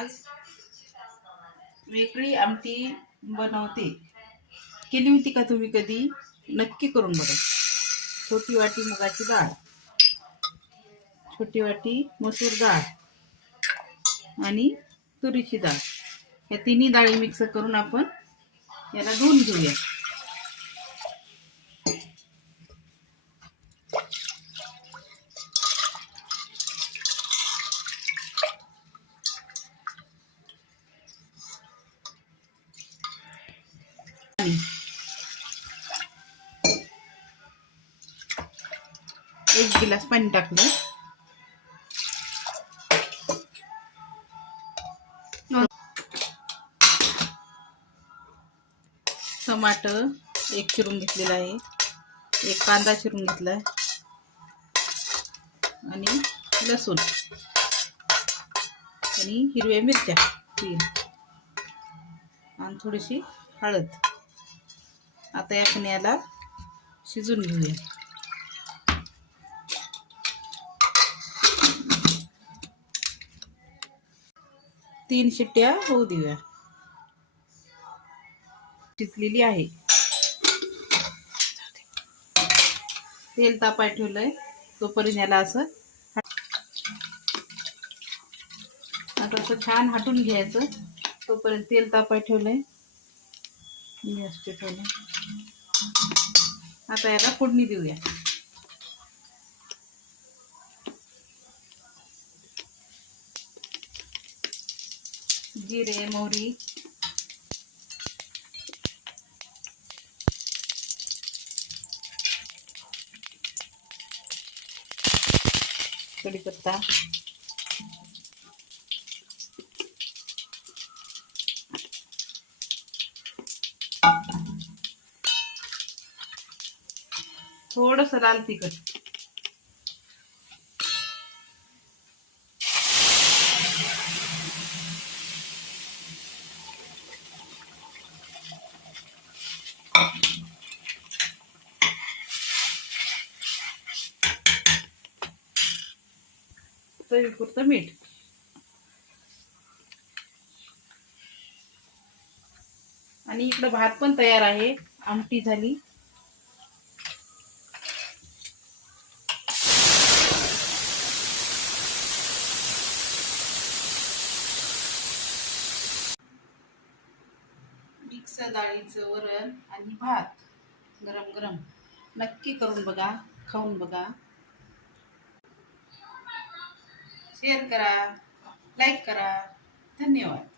आज वेगळी आमटी बनवते. केली होती का तुम्ही कधी? नक्की करून बघा. छोटी वाटी मुगाची डाळ, छोटी वाटी मसूर डाळ आणि तुरीची डाळ, या तिन्ही डाळी मिक्स करून आपण याला धुवून घेऊया. एक गिलास पाणी टाकलं. टमाटर एक चिरून घेतलेला आहे, एक कांदा चिरून घेतलाय आणि लसूण आणि हिरव्या मिरच्या 3 आणि थोडीशी हळद. आता आपण याला शिजून घेऊया. 3 शिट्ट्या होऊ देऊया. शिजलेली आहे. तेल तापाय ठेवलंय, तोपर्यंत याला असं आता असं छान हटून घ्यायचं. तोपर्यंत तेल तापाय ठेवलंय, गॅस पेटवलंय. आता याला फोडणी देऊया. जिरे, मोहरी, कढीपत्ता, थोडंसं लाल तिखट, चवीपुरतं मीठ. आणि इकडे भात पण तयार आहे. आमटी झाली. मिक्स डाळीचं वरण आणि भात गरम गरम नक्की करून बघा, खाऊन बघा. शेअर करा, लाईक करा. धन्यवाद.